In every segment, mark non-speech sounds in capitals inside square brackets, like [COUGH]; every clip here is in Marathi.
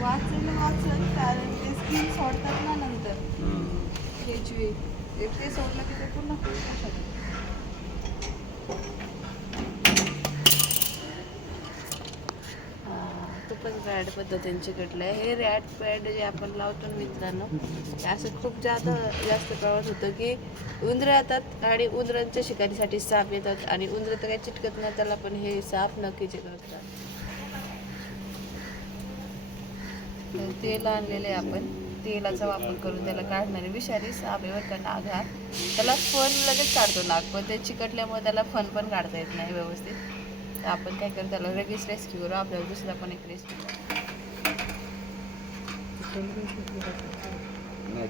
वाचन वाचन कारण ते स्किन सोडतात ना नंतर. त्याची ते सोडलं की ते पूर्ण करू पण रॅड पद्धतींचे कटलं आहे हे रॅड पॅड जे आपण लावतो मित्रांनो असं खूप जादा जास्त प्रमाणात होतं की उंदरं येतात आणि उंदरांच्या शिकारीसाठी साप येतात आणि उंदरं तर काही चिटकत नाही त्याला पण हे साप नक्कीचे करतात तर तेल आणलेले आहे आपण. तेलाचा वापर करून त्याला काढणारे विषारी साप आहे का नाग हा. त्याला फन लगेच काढतो नाग पण ते चिकटल्यामुळे त्याला फन पण काढता येत नाही व्यवस्थित. तर आपण काय करू त्याला लगेच रेस्क्यू करू आपल्याला दुसरा पण एक रेस्क्यू नाही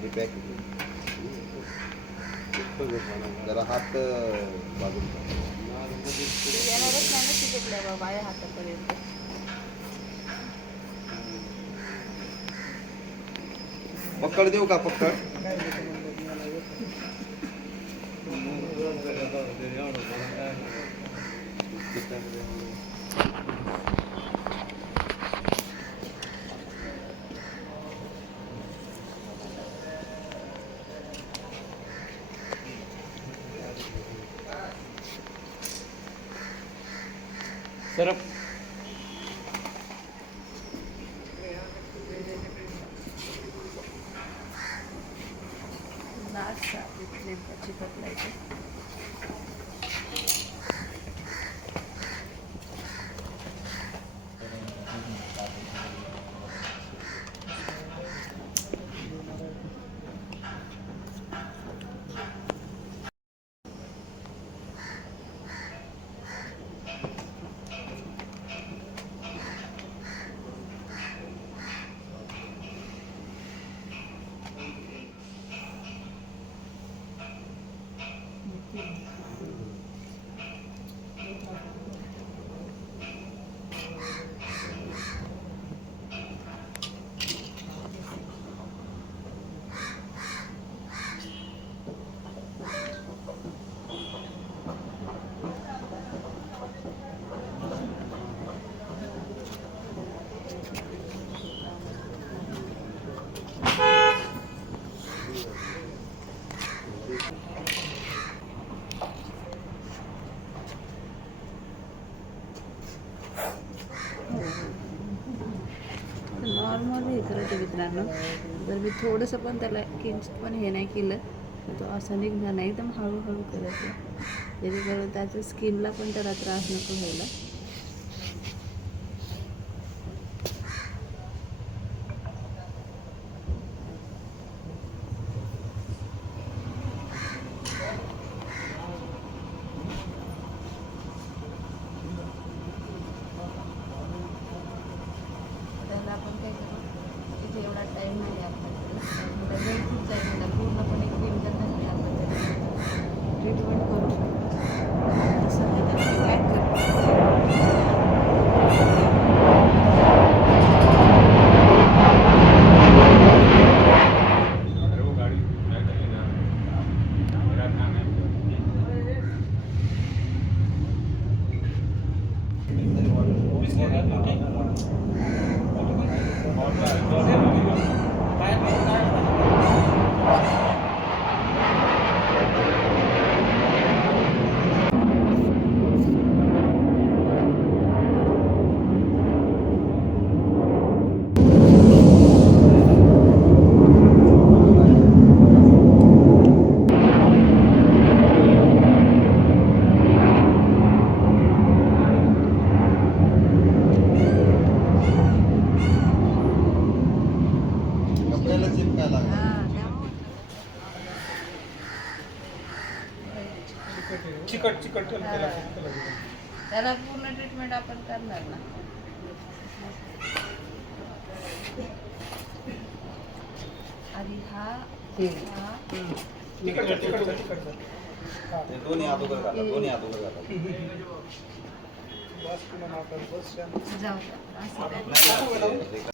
जरा हात बाजून येणारच नाही ना चिकटल्या बाबा या हातापर्यंत. पकड देऊ का पकड? [LAUGHS] Sarap. Nasa, itlip at sipag na ito. हे करायचं मित्रांनो. जर मी थोडंसं पण त्याला किंचित पण हे नाही केलं तर तो असं निघणार नाही. एकदम हळूहळू करायचं जेणेकरून त्याच्या स्किनला पण त्याला त्रास नको व्हायला. Vamos lá. चिकट चिकट ठेवलं त्याला चिकट लागलं. त्याला पूर्ण ट्रीटमेंट आपण करणार ना आधी हा हा तिकडचं तिकडचं तिकडचं हा ते दोन्ही अगोदर घाला दोन्ही अगोदर घाला बस पुन्हा नाकात, बस शांत. जाऊ द्या. असं काय. नाही, नाही, ते- ते